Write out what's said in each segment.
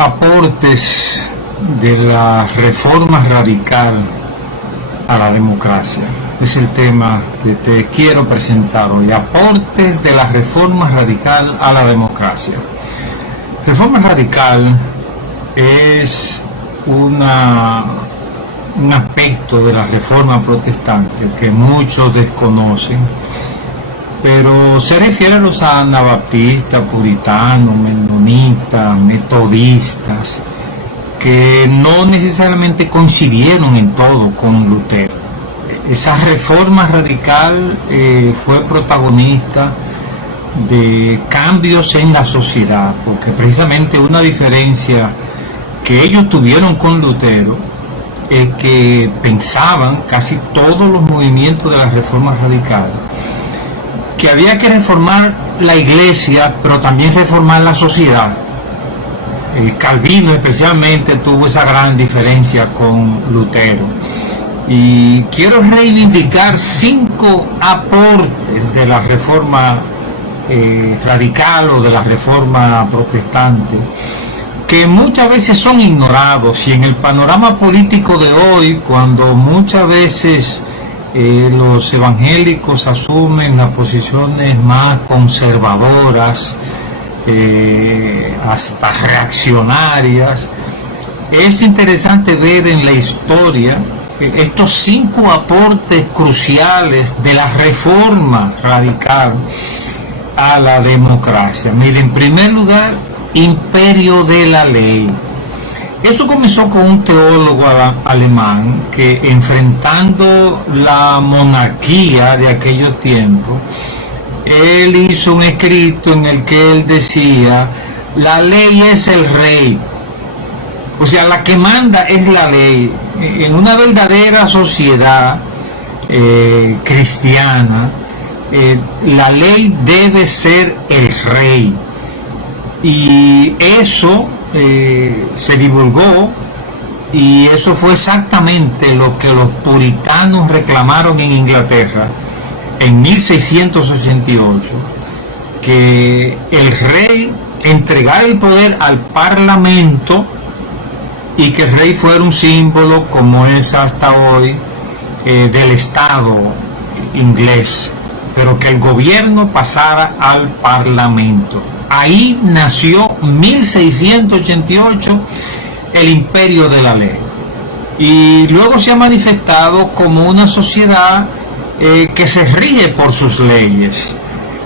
Aportes de la reforma radical a la democracia. Es el tema que te quiero presentar hoy. Aportes de la reforma radical a la democracia. Reforma radical es un aspecto de la reforma protestante que muchos desconocen, pero se refiere a los anabaptistas, puritanos, menonitas, metodistas, que no necesariamente coincidieron en todo con Lutero. Esa reforma radical fue protagonista de cambios en la sociedad, porque precisamente una diferencia que ellos tuvieron con Lutero es que pensaban, casi todos los movimientos de la reforma radical, que había que reformar la iglesia, pero también reformar la sociedad. Calvino especialmente tuvo esa gran diferencia con Lutero. Y quiero reivindicar 5 aportes de la reforma radical o de la reforma protestante, que muchas veces son ignorados, y en el panorama político de hoy, cuando muchas veces los evangélicos asumen las posiciones más conservadoras, hasta reaccionarias, es interesante ver en la historia estos 5 aportes cruciales de la reforma radical a la democracia. Miren, en primer lugar, imperio de la ley. Eso comenzó con un teólogo alemán que, enfrentando la monarquía de aquellos tiempos, él hizo un escrito en el que él decía: la ley es el rey, o sea, la que manda es la ley. En una verdadera sociedad cristiana, la ley debe ser el rey, y eso se divulgó, y eso fue exactamente lo que los puritanos reclamaron en Inglaterra en 1688, que el rey entregara el poder al parlamento y que el rey fuera un símbolo, como es hasta hoy, del Estado inglés, pero que el gobierno pasara al parlamento. Ahí nació 1688 el imperio de la ley, y luego se ha manifestado como una sociedad que se rige por sus leyes,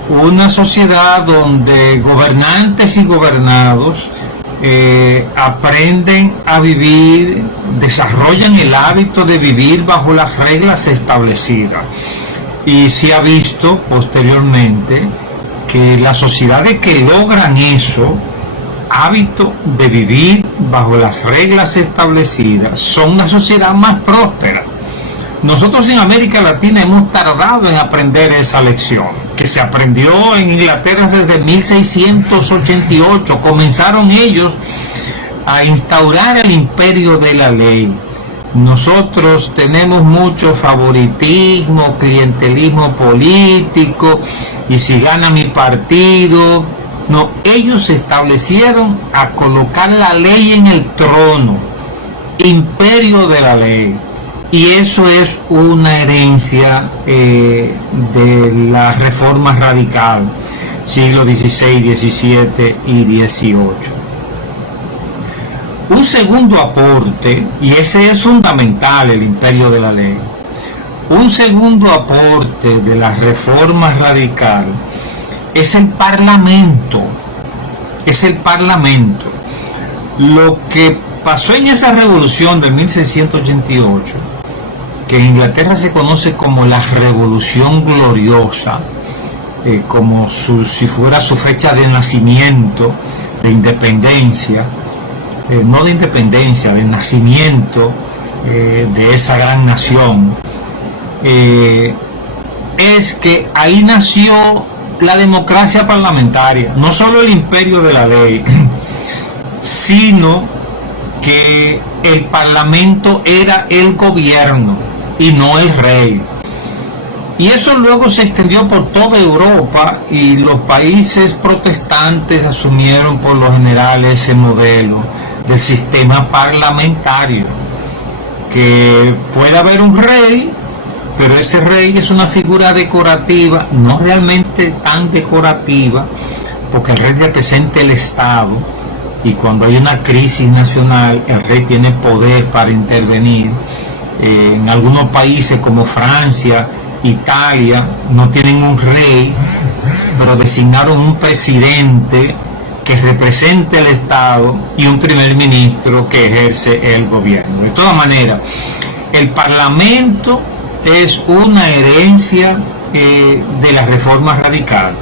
una sociedad donde gobernantes y gobernados aprenden a vivir, desarrollan el hábito de vivir bajo las reglas establecidas. Y se ha visto posteriormente que las sociedades que logran eso, hábito de vivir bajo las reglas establecidas, son la sociedad más próspera. Nosotros en América Latina hemos tardado en aprender esa lección, que se aprendió en Inglaterra desde 1688. Comenzaron ellos a instaurar el imperio de la ley. Nosotros tenemos mucho favoritismo, clientelismo político, y si gana mi partido. No, ellos se establecieron a colocar la ley en el trono, imperio de la ley. Y eso es una herencia de la reforma radical, siglo XVI, XVII y XVIII. Un segundo aporte, y ese es fundamental, el imperio de la ley. Un segundo aporte de la reforma radical es el parlamento. Es el parlamento. Lo que pasó en esa revolución de 1688, que en Inglaterra se conoce como la Revolución Gloriosa, como si fuera su fecha de nacimiento, de independencia, no de independencia, de nacimiento de esa gran nación, es que ahí nació la democracia parlamentaria, no solo el imperio de la ley, sino que el parlamento era el gobierno y no el rey. Y eso luego se extendió por toda Europa, y los países protestantes asumieron por lo general ese modelo del sistema parlamentario, que puede haber un rey, pero ese rey es una figura decorativa, no realmente tan decorativa, porque el rey representa el Estado, y cuando hay una crisis nacional, el rey tiene poder para intervenir. En algunos países como Francia, Italia, no tienen un rey, pero designaron un presidente que represente el Estado y un primer ministro que ejerce el gobierno. De todas maneras, el Parlamento es una herencia de la reforma radical,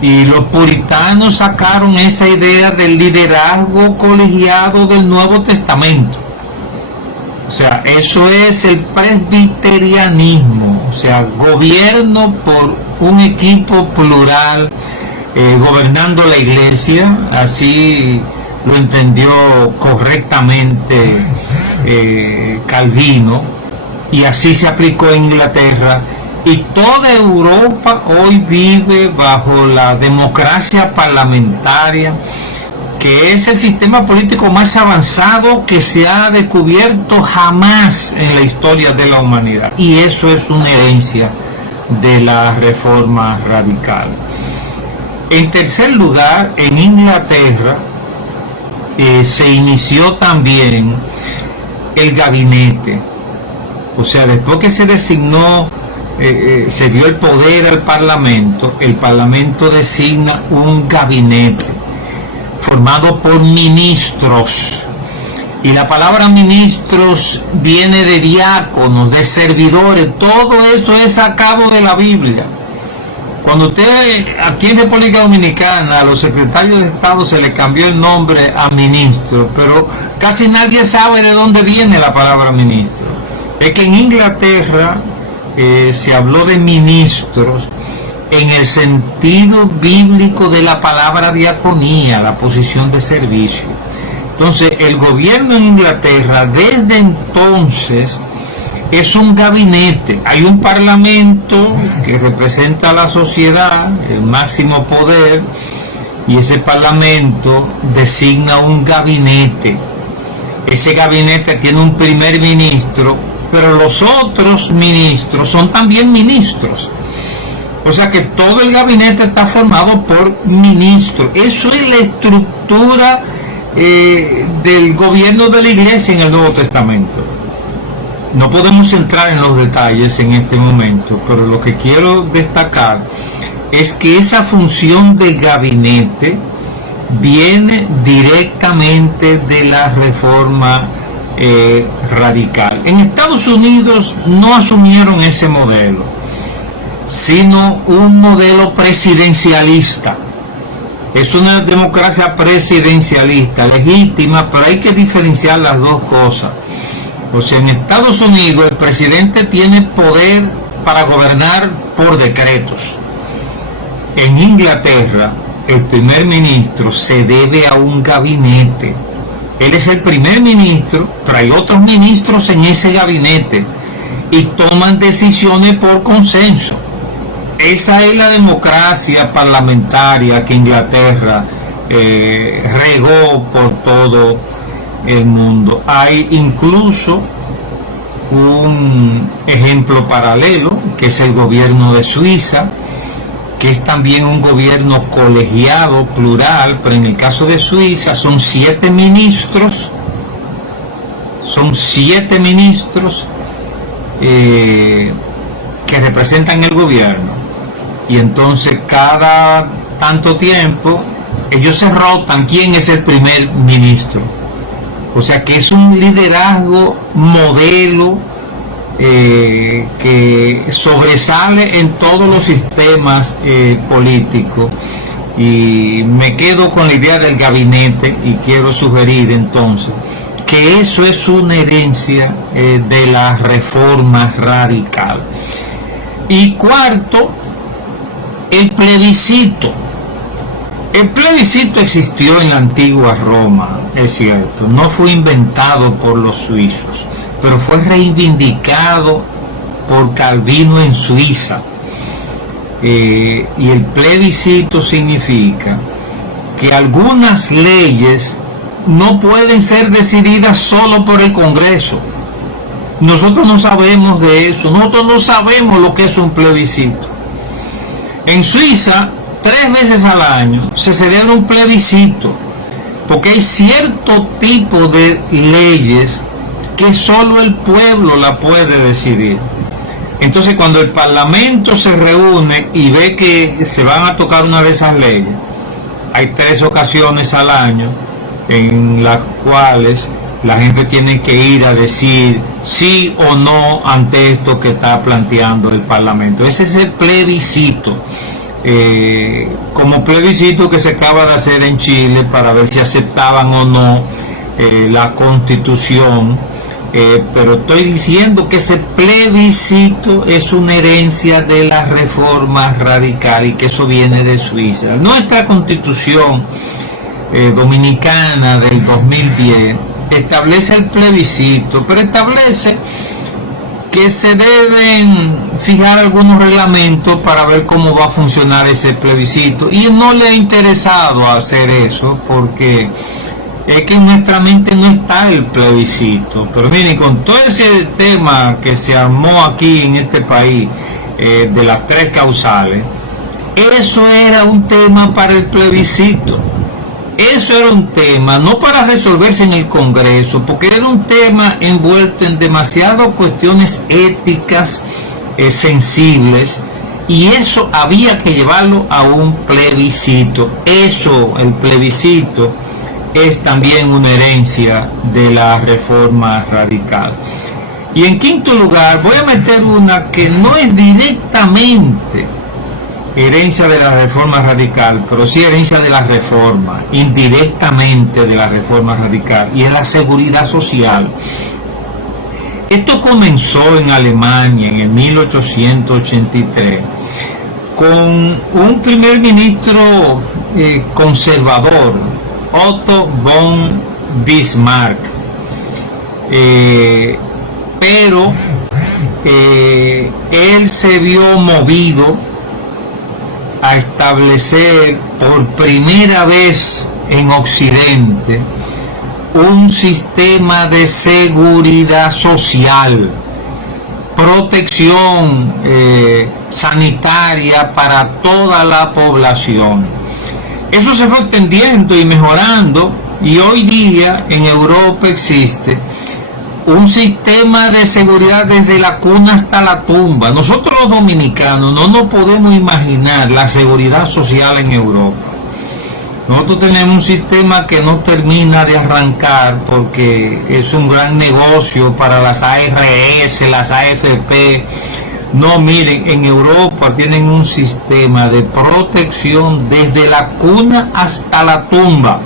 y los puritanos sacaron esa idea del liderazgo colegiado del Nuevo Testamento. O sea, eso es el presbiterianismo, o sea, gobierno por un equipo plural, gobernando la iglesia. Así lo entendió correctamente Calvino, y así se aplicó en Inglaterra, y toda Europa hoy vive bajo la democracia parlamentaria, que es el sistema político más avanzado que se ha descubierto jamás en la historia de la humanidad, y eso es una herencia de la reforma radical. En tercer lugar, en Inglaterra se inició también el gabinete. O sea, después que se designó, se dio el poder al Parlamento, el Parlamento designa un gabinete formado por ministros. Y la palabra ministros viene de diáconos, de servidores. Todo eso es sacado de la Biblia. Cuando usted, aquí en República Dominicana, a los secretarios de Estado se le cambió el nombre a ministro, pero casi nadie sabe de dónde viene la palabra ministro. Es que en Inglaterra se habló de ministros en el sentido bíblico de la palabra diaconía, la posición de servicio. Entonces, el gobierno en Inglaterra desde entonces es un gabinete. Hay un parlamento que representa a la sociedad, el máximo poder, y ese parlamento designa un gabinete. Ese gabinete tiene un primer ministro, pero los otros ministros son también ministros. O sea que todo el gabinete está formado por ministros. Eso es la estructura del gobierno de la iglesia en el Nuevo Testamento. No podemos entrar en los detalles en este momento, pero lo que quiero destacar es que esa función de gabinete viene directamente de la reforma radical. En Estados Unidos no asumieron ese modelo, sino un modelo presidencialista. Es una democracia presidencialista, legítima, pero hay que diferenciar las dos cosas. O sea, en Estados Unidos el presidente tiene poder para gobernar por decretos. En Inglaterra, el primer ministro se debe a un gabinete. Él es el primer ministro, pero hay otros ministros en ese gabinete y toman decisiones por consenso. Esa es la democracia parlamentaria que Inglaterra regó por todo el mundo. Hay incluso un ejemplo paralelo, que es el gobierno de Suiza, que es también un gobierno colegiado, plural, pero en el caso de Suiza son 7 ministros, que representan el gobierno, y entonces cada tanto tiempo ellos se rotan quién es el primer ministro. O sea que es un liderazgo modelo que sobresale en todos los sistemas políticos, y me quedo con la idea del gabinete, y quiero sugerir entonces que eso es una herencia de la reforma radical. Y cuarto, el plebiscito. El plebiscito existió en la antigua Roma, es cierto, no fue inventado por los suizos, pero fue reivindicado por Calvino en Suiza. Y el plebiscito significa que algunas leyes no pueden ser decididas solo por el Congreso. Nosotros no sabemos de eso, nosotros no sabemos lo que es un plebiscito. En Suiza, 3 veces al año se celebra un plebiscito, porque hay cierto tipo de leyes que solo el pueblo la puede decidir. Entonces, cuando el Parlamento se reúne y ve que se van a tocar una de esas leyes, hay 3 ocasiones al año en las cuales la gente tiene que ir a decir sí o no ante esto que está planteando el Parlamento. Ese es el plebiscito, como plebiscito que se acaba de hacer en Chile para ver si aceptaban o no la Constitución. Pero estoy diciendo que ese plebiscito es una herencia de la reforma radical y que eso viene de Suiza. Nuestra Constitución dominicana del 2010 establece el plebiscito, pero establece que se deben fijar algunos reglamentos para ver cómo va a funcionar ese plebiscito, y no le ha interesado hacer eso porque es que en nuestra mente no está el plebiscito. Pero miren, con todo ese tema que se armó aquí en este país, de las 3 causales, eso era un tema para el plebiscito. Eso era un tema no para resolverse en el Congreso, porque era un tema envuelto en demasiadas cuestiones éticas sensibles, y eso había que llevarlo a un plebiscito. Eso, el plebiscito, es también una herencia de la reforma radical. Y en quinto lugar, voy a meter una que no es directamente herencia de la reforma radical, pero sí herencia de la reforma, indirectamente de la reforma radical, y es la seguridad social. Esto comenzó en Alemania en el 1883 con un primer ministro conservador, Otto von Bismarck, pero él se vio movido a establecer por primera vez en Occidente un sistema de seguridad social, protección sanitaria para toda la población. Eso se fue extendiendo y mejorando, y hoy día en Europa existe un sistema de seguridad desde la cuna hasta la tumba. Nosotros los dominicanos no nos podemos imaginar la seguridad social en Europa. Nosotros tenemos un sistema que no termina de arrancar porque es un gran negocio para las ARS, las AFP. No, miren, en Europa tienen un sistema de protección desde la cuna hasta la tumba.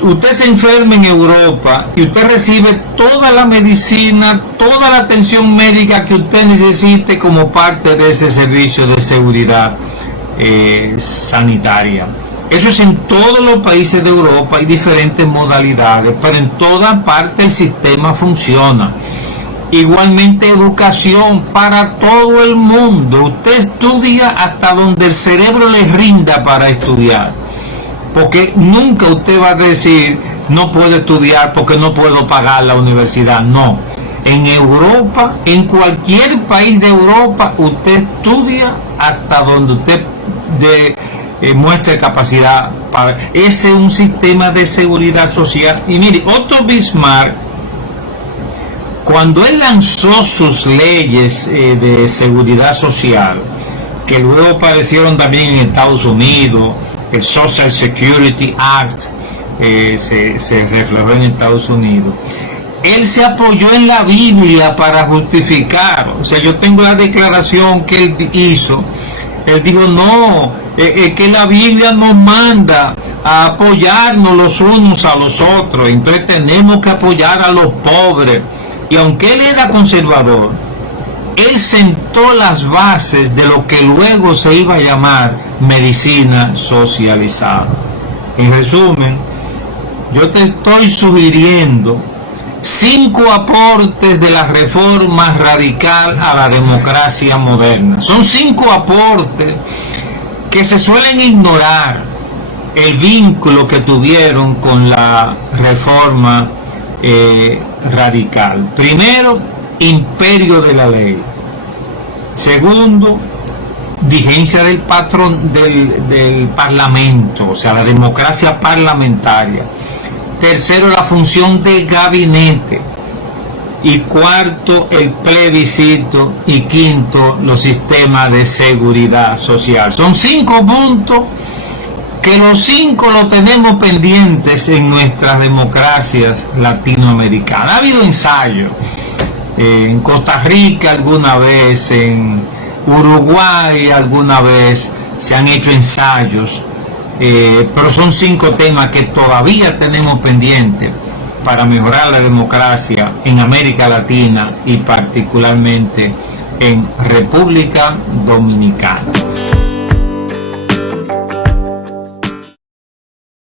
Usted se enferma en Europa y usted recibe toda la medicina, toda la atención médica que usted necesite como parte de ese servicio de seguridad sanitaria. Eso es en todos los países de Europa, hay diferentes modalidades, pero en toda parte el sistema funciona. Igualmente educación para todo el mundo. Usted estudia hasta donde el cerebro le rinda para estudiar, porque nunca usted va a decir no puedo estudiar porque no puedo pagar la universidad. No, en Europa, en cualquier país de Europa, usted estudia hasta donde usted muestre capacidad para. Ese es un sistema de seguridad social. Y mire, Otto Bismarck, cuando él lanzó sus leyes de seguridad social, que luego aparecieron también en Estados Unidos, el Social Security Act se reflejó en Estados Unidos, él se apoyó en la Biblia para justificar. O sea, yo tengo la declaración que él hizo. Él dijo, no, que la Biblia nos manda a apoyarnos los unos a los otros, entonces tenemos que apoyar a los pobres. Y aunque él era conservador, él sentó las bases de lo que luego se iba a llamar medicina socializada. En resumen, yo te estoy sugiriendo 5 aportes de la reforma radical a la democracia moderna. Son 5 aportes que se suelen ignorar, el vínculo que tuvieron con la reforma radical. Primero, imperio de la ley. Segundo, vigencia del patrón del parlamento, o sea, la democracia parlamentaria. Tercero, la función de gabinete. Y cuarto, el plebiscito. Y quinto, los sistemas de seguridad social. Son 5 puntos que los 5 los tenemos pendientes en nuestras democracias latinoamericanas. Ha habido ensayos en Costa Rica alguna vez, en Uruguay alguna vez se han hecho ensayos, pero son 5 temas que todavía tenemos pendientes para mejorar la democracia en América Latina y particularmente en República Dominicana.